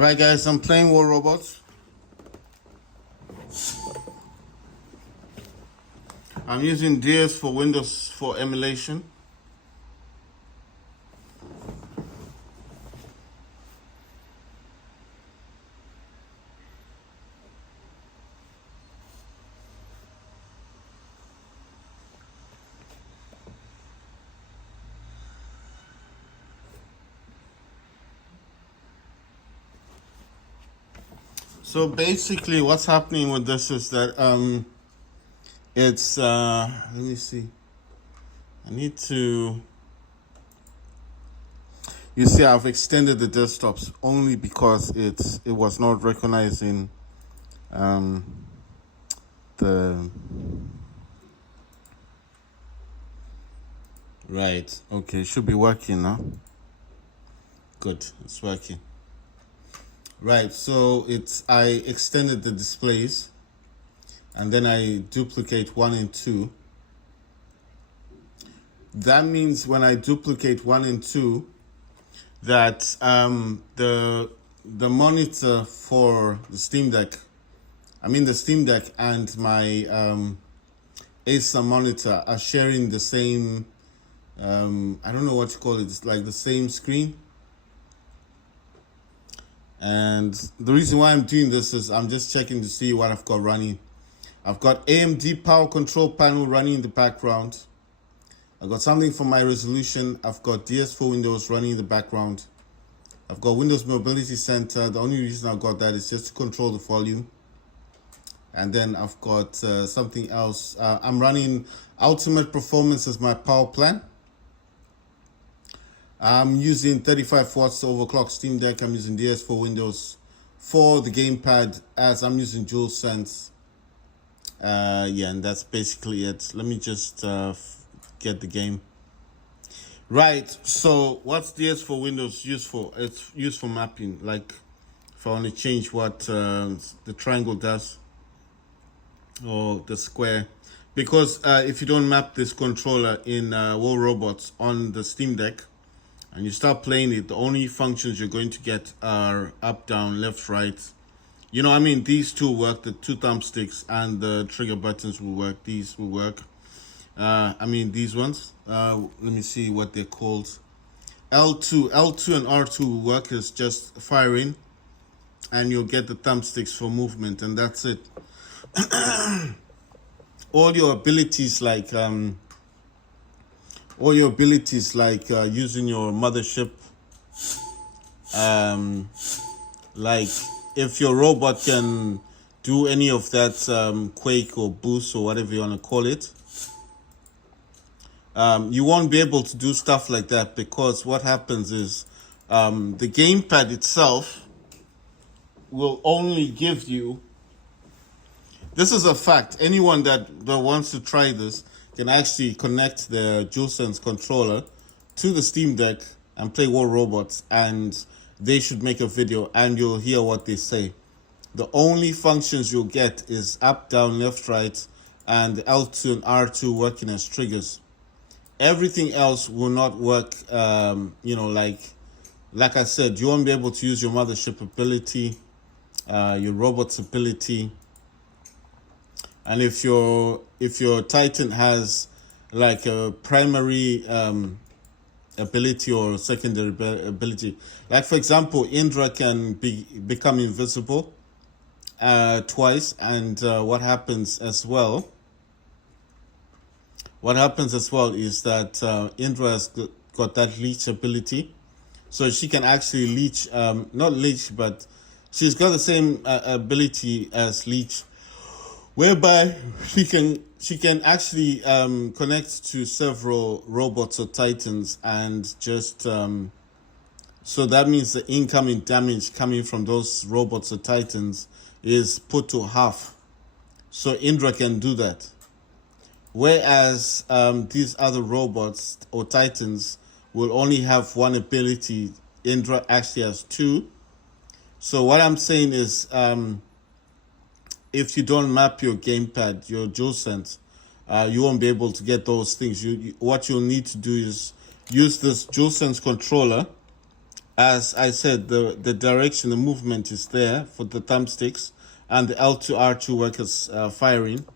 Right, guys, I'm playing War Robots. I'm using DS for Windows for emulation. So basically what's happening with this is that it's let me see. I need to, you see, I've extended the desktops only because it was not recognizing the right. Okay, it should be working now. Good, it's working. Right, so I extended the displays and then I duplicate 1 and 2. That means when I duplicate 1 and 2, that the monitor for the Steam Deck, the Steam Deck and my Acer monitor are sharing the same, I don't know what to call it, it's like the same screen. And the reason why I'm doing this is I'm just checking to see what I've got running. I've got AMD Power Control Panel running in the background. I've got something for my resolution. I've got DS4 Windows running in the background. I've got Windows Mobility Center. The only reason I've got that is just to control the volume. And then I've got something else. I'm running Ultimate Performance as my power plan. I'm using 35 watts overclock Steam Deck. I'm using DS4 Windows for the gamepad as I'm using DualSense. Yeah, and that's basically it. Let me just get the game. Right, so what's DS4 Windows used for? It's used for mapping, like if I want to change what the triangle does or the square. Because if you don't map this controller in War Robots on the Steam Deck, and you start playing it, the only functions you're going to get are up, down, left, right. You know, these two work, the two thumbsticks and the trigger buttons will work. These will work. These ones. Let me see what they're called. L2 and R2 will work as just firing, and you'll get the thumbsticks for movement, and that's it. All your abilities like using your mothership, like if your robot can do any of that quake or boost or whatever you want to call it, you won't be able to do stuff like that, because what happens is the gamepad itself will only give you, this is a fact, anyone that wants to try this can actually connect their DualSense controller to the Steam Deck and play War Robots, and they should make a video and you'll hear what they say. The only functions you'll get is up, down, left, right, and L2 and R2 working as triggers. Everything else will not work. Like I said, you won't be able to use your mothership ability, your robot's ability. And if your Titan has like a primary ability or secondary ability, like for example, Indra can become invisible twice, and what happens as well is that Indra has got that leech ability, so she can actually leech, not leech, but she's got the same ability as leech, whereby she can actually connect to several robots or titans, and just so that means the incoming damage coming from those robots or titans is put to half. So Indra can do that, whereas these other robots or titans will only have one ability. Indra actually has two. So what I'm saying is, if you don't map your gamepad, your DualSense, you won't be able to get those things. What you'll need to do is use this DualSense controller As I said, the direction, the movement is there for the thumbsticks, and the L2 R2 work as firing.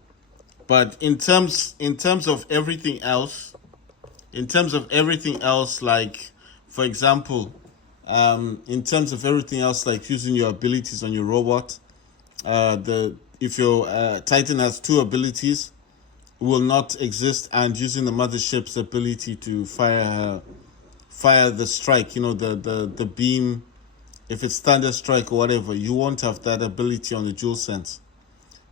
But in terms of everything else, like for example, in terms of everything else, like using your abilities on your robot, the if your Titan has two abilities, will not exist, and using the mothership's ability to fire the strike, the beam, if it's thunder strike or whatever, you won't have that ability on the DualSense.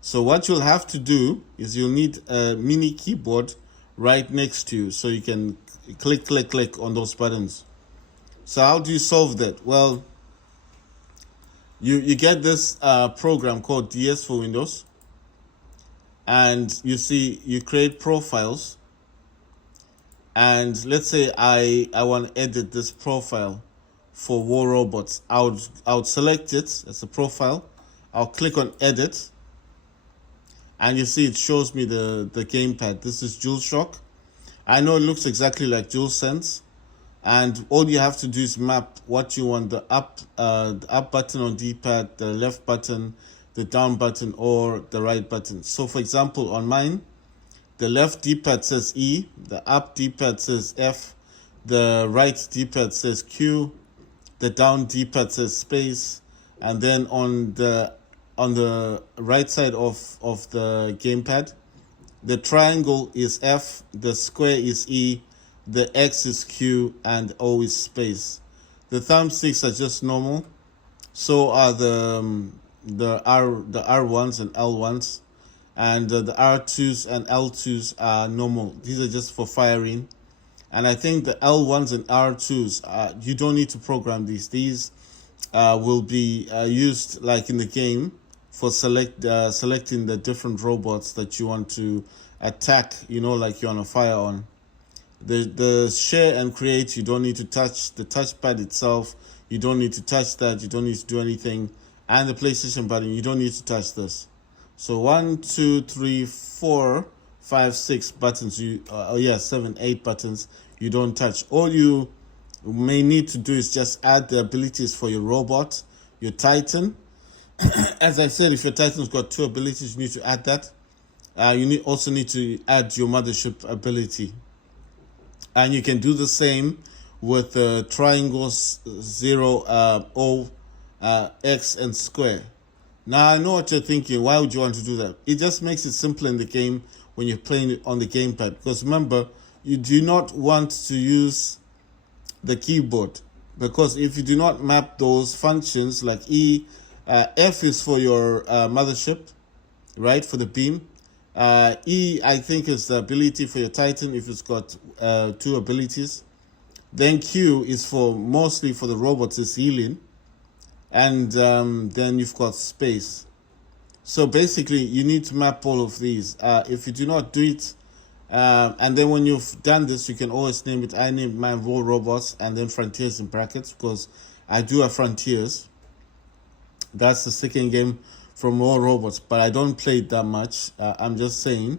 So what you'll have to do is you'll need a mini keyboard right next to you so you can click on those buttons. So how do you solve that? Well, you get this program called DS for Windows, and you create profiles, and let's say I want to edit this profile for War Robots. I would select it as a profile. I'll click on edit, and you see it shows me the gamepad. This is DualShock. I know it looks exactly like DualSense, and all you have to do is map what you want: the up button on D-pad, the left button, the down button, or the right button. So for example, on mine, the left D-pad says E, the up D-pad says F, the right D-pad says Q, the down D-pad says space, and then on the right side of the gamepad, the triangle is F, the square is E, the X is Q, and O is space. The thumbsticks are just normal. So are the R1s and L1s, and the R2s and L2s are normal. These are just for firing. And I think the L1s and R2s, you don't need to program these. These will be used like in the game for selecting the different robots that you want to attack, like you're on a fire on. The share and create, you don't need to touch. The touchpad itself, you don't need to touch that. You don't need to do anything. And the PlayStation button, you don't need to touch this. So 1, 2, 3, 4, 5, 6 buttons. 7, 8 buttons. You don't touch. All you may need to do is just add the abilities for your robot, your Titan. As I said, if your Titan's got two abilities, you need to add that. You also need to add your mothership ability. And you can do the same with the triangles 0, O, X, and square. Now, I know what you're thinking. Why would you want to do that? It just makes it simpler in the game when you're playing it on the gamepad. Because remember, you do not want to use the keyboard. Because if you do not map those functions like E, F is for your mothership, right, for the beam. E, I think, is the ability for your Titan if it's got two abilities. Then Q is mostly for the robots, is healing. And then you've got space. So basically, you need to map all of these. If you do not do it, and then when you've done this, you can always name it. I named mine War Robots and then Frontiers in brackets because I do have Frontiers. That's the second game from War Robots, but I don't play it that much. I'm just saying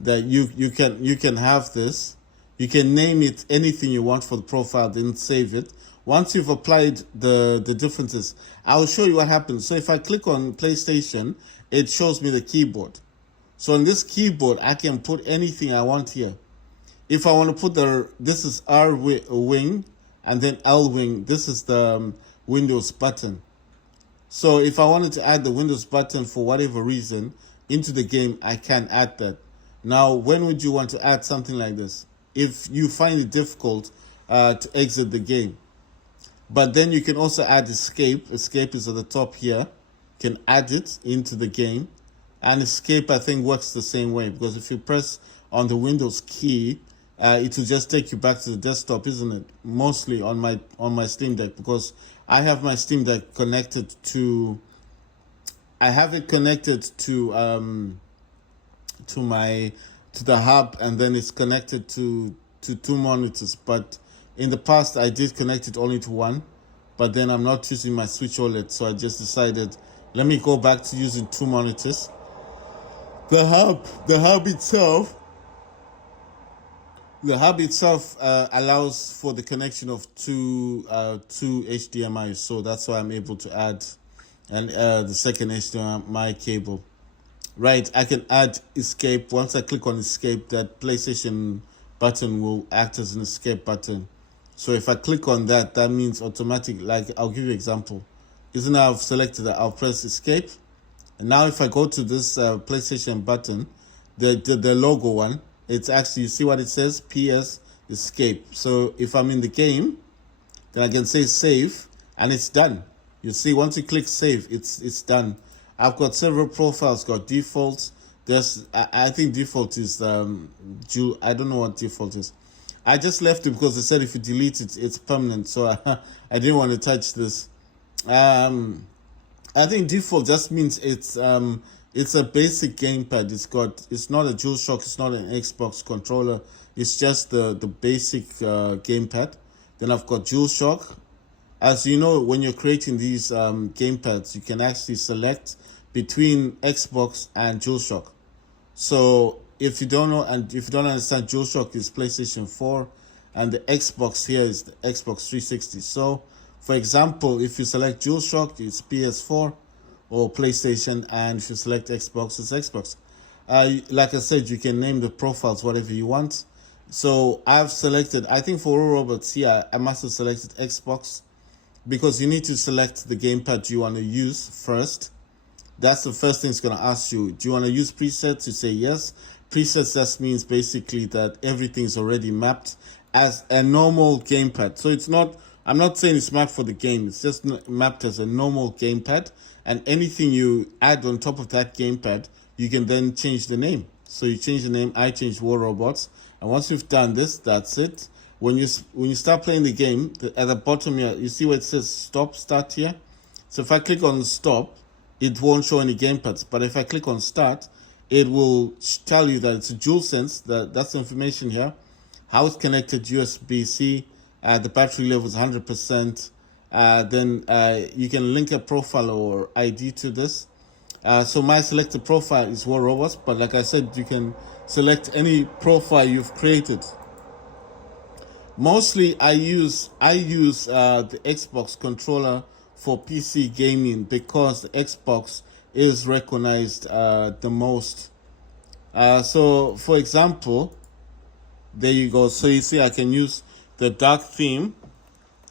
that you can have this. You can name it anything you want for the profile, then save it. Once you've applied the differences, I'll show you what happens. So if I click on PlayStation, it shows me the keyboard. So on this keyboard, I can put anything I want here. If I want to put this is R wing, and then L wing, this is the Windows button. So if I wanted to add the Windows button for whatever reason into the game, I can add that. Now, when would you want to add something like this? If you find it difficult to exit the game. But then you can also add escape. Escape is at the top here. You can add it into the game. And escape, I think, works the same way. Because if you press on the Windows key, it will just take you back to the desktop, isn't it? Mostly on my Steam Deck. Because I have my Steam Deck connected to... I have it connected to the hub, and then it's connected to two monitors. But in the past, I did connect it only to one, but then I'm not using my Switch OLED, so I just decided, let me go back to using two monitors. The hub itself The hub itself allows for the connection of two HDMIs, so that's why I'm able to add and the second HDMI cable. Right, I can add escape. Once I click on escape, that PlayStation button will act as an escape button. So if I click on that, that means automatic. Like, I'll give you an example. Isn't I've selected that? I'll press escape, and now if I go to this PlayStation button, the logo one, it's actually, you see what it says? PS escape. So if I'm in the game, then I can say save, and it's done. You see, once you click save, it's done. I've got several profiles. Got default. I think default is I don't know what default is. I just left it because they said if you delete it, it's permanent. So I didn't want to touch this. I think default just means it's a basic gamepad. It's not a DualShock, it's not an Xbox controller. It's just the basic gamepad. Then I've got DualShock. As you know, when you're creating these gamepads, you can actually select between Xbox and DualShock. So if you don't know, and if you don't understand, DualShock is PlayStation 4, and the Xbox here is the Xbox 360. So, for example, if you select DualShock, it's PS4 or PlayStation, and if you select Xbox, it's Xbox. Like I said, you can name the profiles whatever you want. So I've selected, I think for Robots here, I must have selected Xbox, because you need to select the gamepad you want to use first. That's the first thing it's going to ask you. Do you want to use presets? You say yes. Presets just means basically that everything's already mapped as a normal gamepad. So it's not, I'm not saying it's mapped for the game. It's just mapped as a normal gamepad. And anything you add on top of that gamepad, you can then change the name. So you change the name. I changed War Robots. And once you've done this, that's it. When you start playing the game, at the bottom here, you see where it says stop, start here? So if I click on stop, it won't show any gamepads. But if I click on start, it will tell you that it's a DualSense. That's the information here. How it's connected, USB-C. The battery level is 100%. Then you can link a profile or ID to this. So my selected profile is War Robots. But like I said, you can select any profile you've created. Mostly I use the Xbox controller for PC gaming, because the Xbox is recognized the most. So for example, there you go. So you see I can use the dark theme,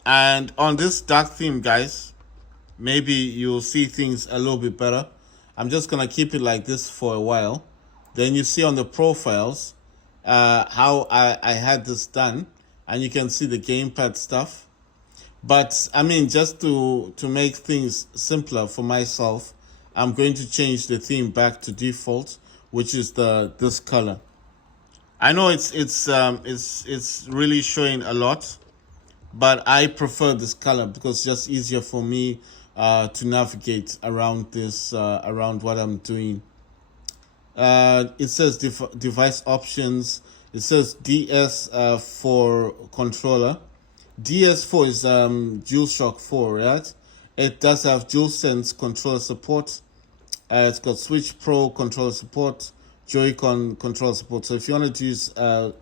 and on this dark theme, guys, maybe you'll see things a little bit better. I'm just gonna keep it like this for a while. Then you see on the profiles how I had this done, and you can see the gamepad stuff. But I mean, just to make things simpler for myself, I'm going to change the theme back to default, which is this color. I know it's really showing a lot, but I prefer this color because it's just easier for me to navigate around this around what I'm doing. It says device options. It says DS for controller. DS4 is DualShock 4, right? It does have DualSense controller support. It's got Switch Pro controller support, Joy-Con controller support. So if you want to use a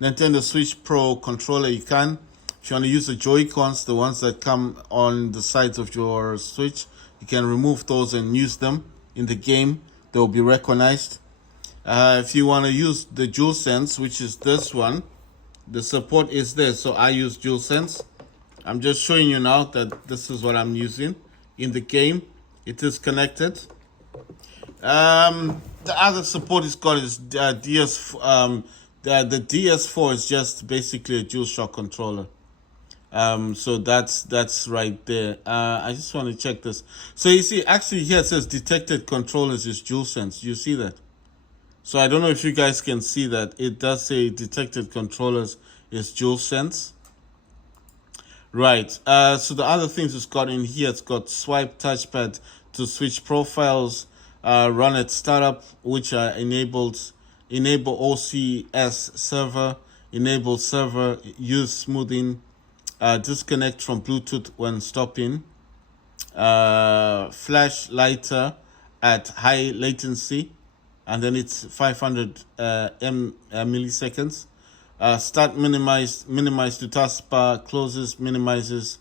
Nintendo Switch Pro controller, you can. If you want to use the Joy-Cons, the ones that come on the sides of your Switch, you can remove those and use them in the game. They'll be recognized. If you want to use the DualSense, which is this one, the support is there. So I use DualSense. I'm just showing you now that this is what I'm using in the game. It is connected. The other support it's got is DS. The DS4 is just basically a DualShock controller. So that's right there. I just want to check this. So you see, actually here it says detected controllers is DualSense. You see that? So I don't know if you guys can see that. It does say detected controllers is DualSense. Right. So the other things it's got in here, it's got swipe touchpad to switch profiles, run at startup, which are enable OCS server, enable server, use smoothing, disconnect from Bluetooth when stopping, flash lighter at high latency, and then it's 500 milliseconds. Start minimize to taskbar, closes, minimizes,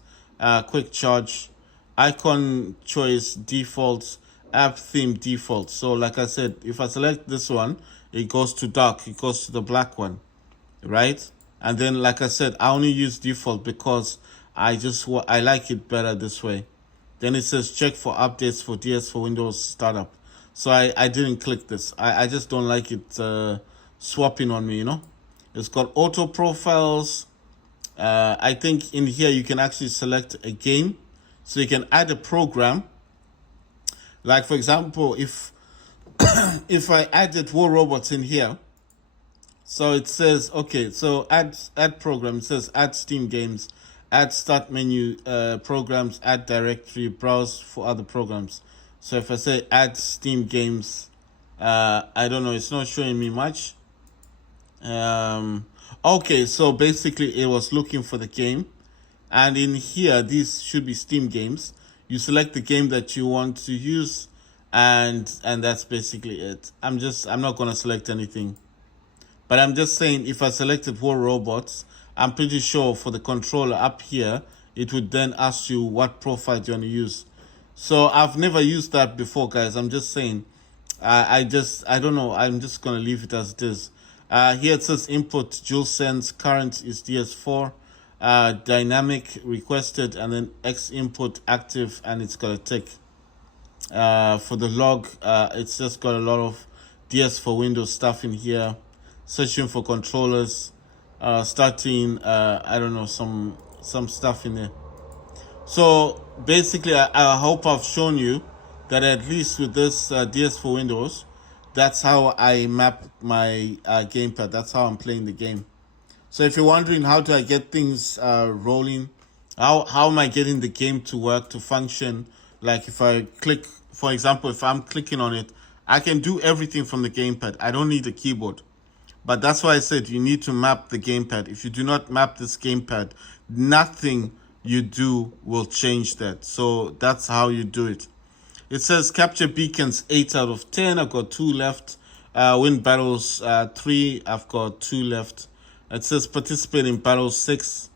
quick charge, icon choice defaults, app theme default. So like I said, if I select this one, it goes to dark, it goes to the black one, right? And then like I said, I only use default because I like it better this way. Then it says check for updates for DS for Windows startup. So I didn't click this. I just don't like it swapping on me, you know. It's got auto profiles. I think in here you can actually select a game. So you can add a program. Like for example, if if I added War Robots in here, so it says, okay, so add program. It says add Steam games, add start menu programs, add directory, browse for other programs. So if I say add Steam games, I don't know, it's not showing me much. Okay, so basically it was looking for the game, and in here these should be Steam games. You select the game that you want to use, and that's basically it. I'm not gonna select anything. But I'm just saying, if I selected War Robots, I'm pretty sure for the controller up here, it would then ask you what profile you want to use. So I've never used that before, guys. I'm just saying, I don't know. I'm just going to leave it as it is. Here it says input DualSense, current is DS4, dynamic requested, and then X input active, and it's got a tick. For the log, it's just got a lot of DS for Windows stuff in here. Searching for controllers, starting I don't know, some stuff in there. So basically I hope I've shown you that at least with this DS for Windows, that's how I map my gamepad. That's how I'm playing the game. So if you're wondering how do I get things rolling, how am I getting the game to work, to function, like if I click, for example, if I'm clicking on it, I can do everything from the gamepad. I don't need a keyboard. But that's why I said you need to map the gamepad. If you do not map this gamepad, nothing you do will change that. So that's how you do it. It says capture beacons 8 out of 10. I've got 2 left. Win battles 3. I've got 2 left. It says participate in battles 6.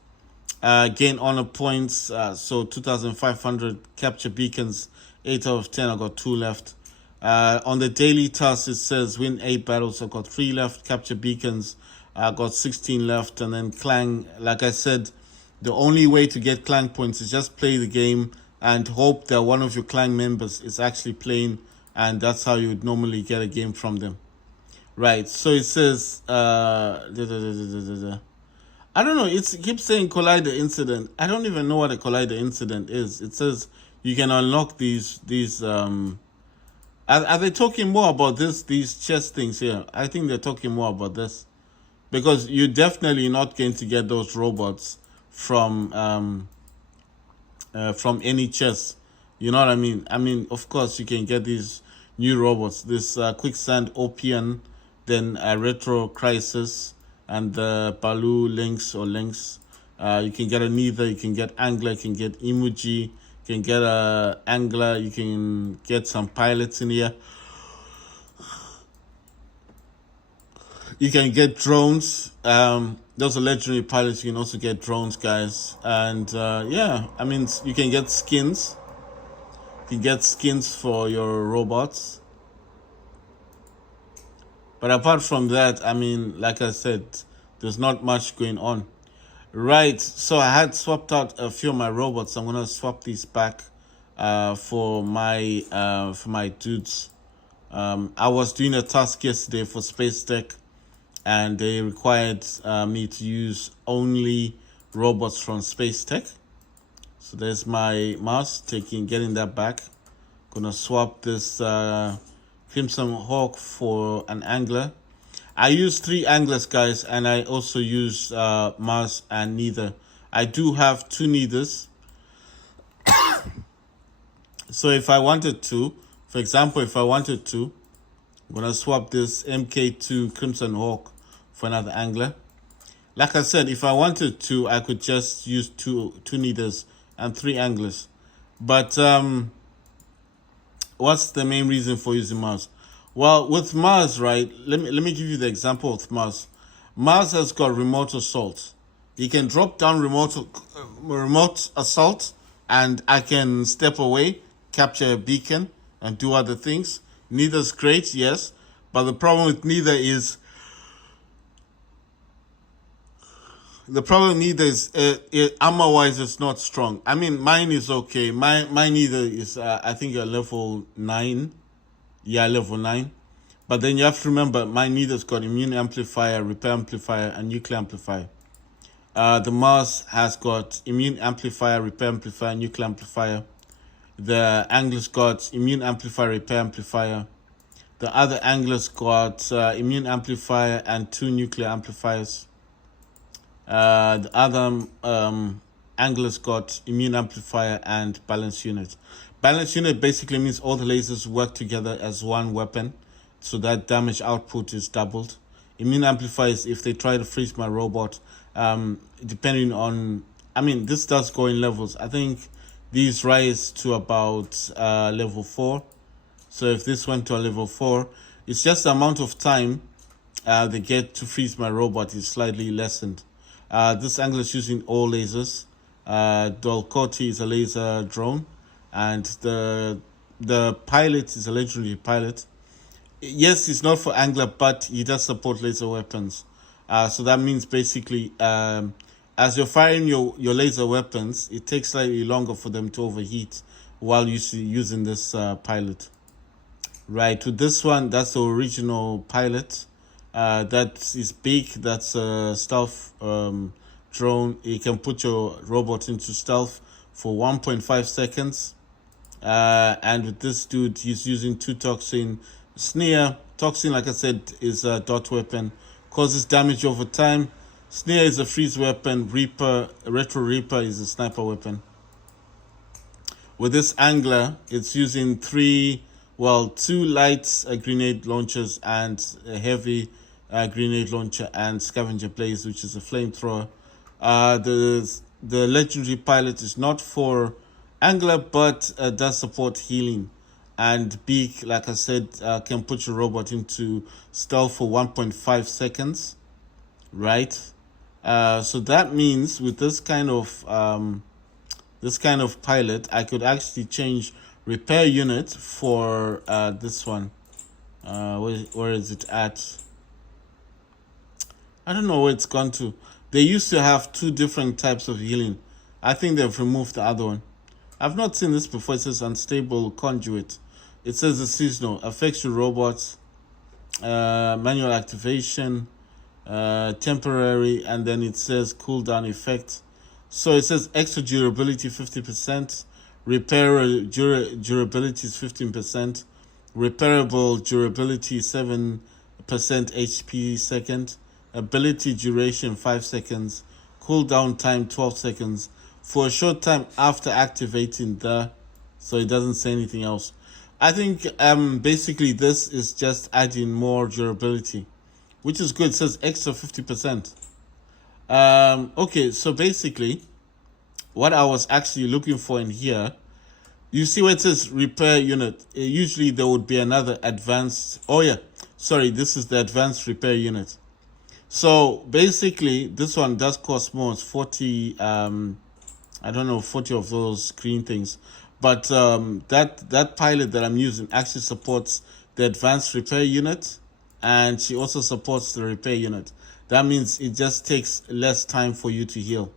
Gain honor points. So 2,500 capture beacons 8 out of 10. I've got 2 left. On the daily task, it says win 8 battles. I've got 3 left. Capture beacons, I've got 16 left. And then Clang, like I said, the only way to get Clang points is just play the game and hope that one of your Clang members is actually playing. And that's how you would normally get a game from them. Right, so it says, I don't know, it keeps saying Collider incident. I don't even know what a Collider incident is. It says you can unlock these are they talking more about these chess things here? I think they're talking more about this. Because you're definitely not going to get those robots from any chess. You know what I mean? I mean, of course, you can get these new robots. This Quicksand Opian, then Retro Crisis, and the Baloo Lynx or Lynx. You can get a Neither, you can get Angler, you can get Emoji, you can get a Angler, you can get some pilots in here. You can get drones. Those are legendary pilots. You can also get drones, guys. And yeah, I mean, you can get skins. You can get skins for your robots. But apart from that, I mean, like I said, there's not much going on. Right, so I had swapped out a few of my robots. I'm gonna swap these back for my dudes. I was doing a task yesterday for Space Tech, and they required me to use only robots from Space Tech. So there's my mouse, getting that back. Gonna swap this Crimson Hawk for an Angler. I use 3 anglers, guys, and I also use Mars and Neither. I do have 2 Neithers. So if I wanted to, for example, I'm gonna swap this MK2 Crimson Hawk for another angler. Like I said, if I wanted to, I could just use two Neithers and 3 anglers. But what's the main reason for using Mars? Well, with Mars, right, let me give you the example of Mars. Mars has got remote assault. You can drop down remote assault, and I can step away, capture a beacon, and do other things. Neither's great, yes, but the problem with neither is armor wise it's not strong. I mean, mine is okay. Mine neither is I think a level 9. Yeah, level 9. But then you have to remember, my neither's got immune amplifier, repair amplifier, and nuclear amplifier. The Mars has got immune amplifier, repair amplifier, nuclear amplifier. The Angler's got immune amplifier, repair amplifier. The other Angler's got immune amplifier and 2 nuclear amplifiers. The other Angler's got immune amplifier and balance unit. Balance unit basically means all the lasers work together as one weapon, so that damage output is doubled. Immune amplifiers, if they try to freeze my robot, depending on, I mean, this does go in levels. I think these rise to about level 4. So if this went to a level 4, it's just the amount of time they get to freeze my robot is slightly lessened. This Angler is using all lasers. Dolcoti is a laser drone, and the pilot is a legendary pilot. Yes, he's not for Angler, but he does support laser weapons. So that means basically, as you're firing your laser weapons, it takes slightly longer for them to overheat while using this pilot. Right, with this one, that's the original pilot. That is big. That's a stealth drone. You can put your robot into stealth for 1.5 seconds. And with this dude, he's using 2 toxin. Sneer, toxin, like I said, is a dot weapon, causes damage over time. Sneer is a freeze weapon. Retro Reaper is a sniper weapon. With this Angler, it's using 2 light grenade launchers and a heavy grenade launcher and scavenger blaze, which is a flamethrower. The legendary pilot is not for Angler, but does support healing. And Beak, like I said, can put your robot into stealth for 1.5 seconds, right? So that means with this kind of pilot, I could actually change repair unit for this one. Where is it at? I don't know where it's gone to. They used to have 2 different types of healing. I think they've removed the other one. I've not seen this before. It says unstable conduit. It says it's seasonal, affects your robots, manual activation, temporary, and then it says cooldown effect. So it says extra durability 50%, repair durability is 15%, repairable durability 7% HP second, ability duration 5 seconds, cooldown time 12 seconds for a short time after activating so it doesn't say anything else. I think basically this is just adding more durability, which is good. It says extra 50%. Okay, so basically what I was actually looking for in here, you see where it says repair unit. Usually there would be another advanced, this is the advanced repair unit. So basically this one does cost more. It's 40 40 of those green things. But that pilot that I'm using actually supports the advanced repair unit, and she also supports the repair unit. That means it just takes less time for you to heal.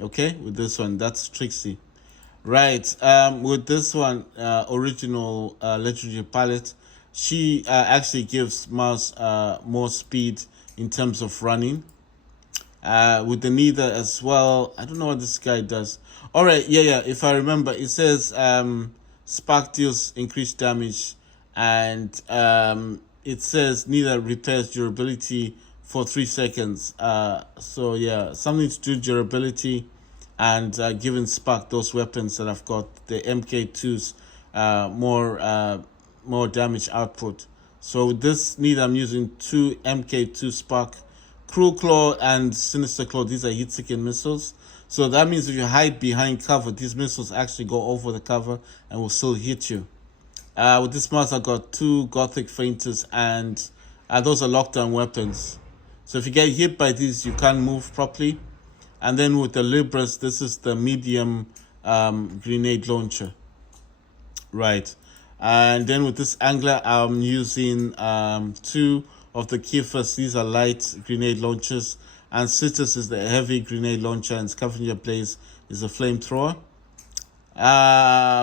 Okay, with this one, that's Trixie. Right, with this one, original legendary pilot, she actually gives Mars more speed in terms of running. With the Neither as well, I don't know what this guy does. All right, if I remember, it says Spark deals increased damage, and it says Neither repairs durability for 3 seconds. So yeah, something to do durability, and giving Spark those weapons that I've got, the MK2s, more damage output. So with this Neither, I'm using 2 MK2 Spark. Cruel Claw and Sinister Claw, these are heat-seeking missiles. So that means if you hide behind cover, these missiles actually go over the cover and will still hit you. With this mouse, I got 2 Gothic Fainters, and those are lockdown weapons. So if you get hit by these, you can't move properly. And then with the Libras, this is the medium grenade launcher. Right. And then with this angler, I'm using 2 of the Kifas. These are light grenade launchers. And Citrus is the heavy grenade launcher. And Scavenger Blaze is a flamethrower.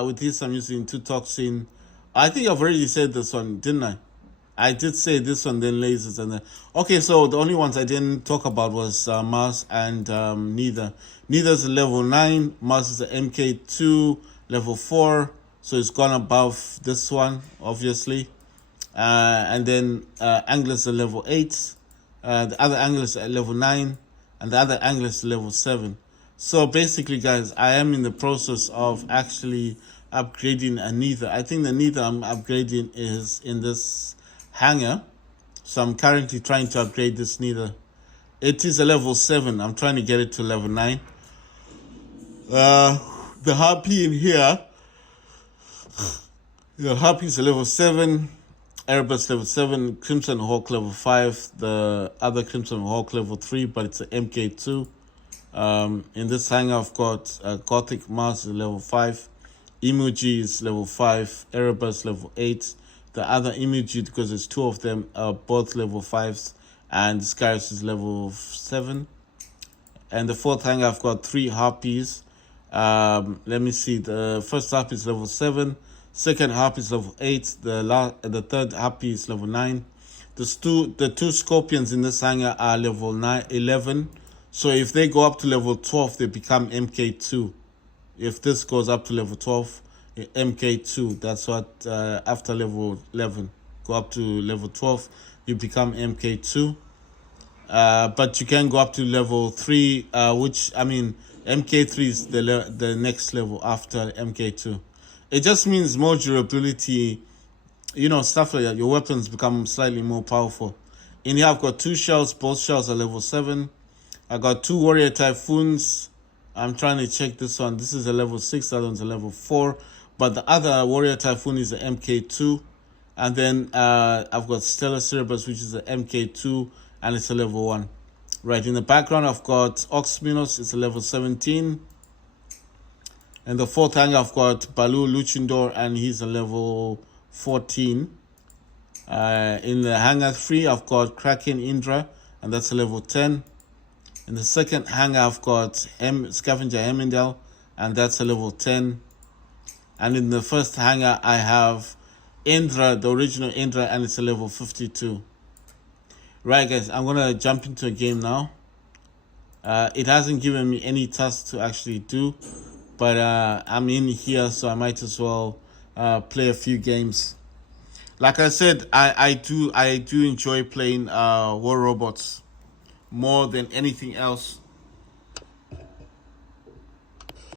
With this, I'm using 2 Toxin. I think I've already said this one, didn't I? I did say this one, then lasers, and then... Okay, so the only ones I didn't talk about was Mars and Neither. Neither's a level 9. Mars is a MK2, level 4. So it's gone above this one, obviously. And then Angler's a level 8. The other Angler's at level 9. And the other Angler's level 7. So basically, guys, I am in the process of actually upgrading a Neither. I think the Neither I'm upgrading is in this hanger. So I'm currently trying to upgrade this Neither. It is a level 7. I'm trying to get it to level 9. The Harpy in here... The Harpy is a level 7, Erebus level 7, Crimson Hawk level 5, the other Crimson Hawk level 3, but it's an MK2. In this hanger, I've got Gothic Mars level 5, Emoji is level 5, Erebus level 8. The other Emoji, because there's 2 of them, are both level 5s, and Scarus is level 7. And the 4th hanger, I've got 3 Harpies. Let me see, the first Harpy is level 7. Second Harpy is level 8. The third Harpy is level 9. The two Scorpions in this hanger are level 11. So if they go up to level 12, they become MK2. If this goes up to level 12, MK2. That's what, after level 11, go up to level 12, you become MK2. But you can go up to level 3, which, I mean, MK3 is the next level after MK2. It just means more durability, stuff like that. Your weapons become slightly more powerful. In here, I've got 2 shells. Both shells are level 7. I got 2 Warrior Typhoons. I'm trying to check this one. This is a level 6. That one's a level 4. But the other Warrior Typhoon is an MK2. And then I've got Stellar Cerebus, which is an MK2. And it's a level 1. Right, in the background, I've got Oxminos. It's a level 17. And the 4th hanger, I've got Balu Luchindor, and he's a level 14. In the hanger 3, I've got Kraken Indra, and that's a level 10. In the second hanger, I've got Scavenger Hemendal, and that's a level 10. And in the first hanger, I have Indra, the original Indra, and it's a level 52. Right, guys, I'm going to jump into a game now. It hasn't given me any tasks to actually do. But I'm in here, so I might as well play a few games. Like I said, I do enjoy playing War Robots more than anything else.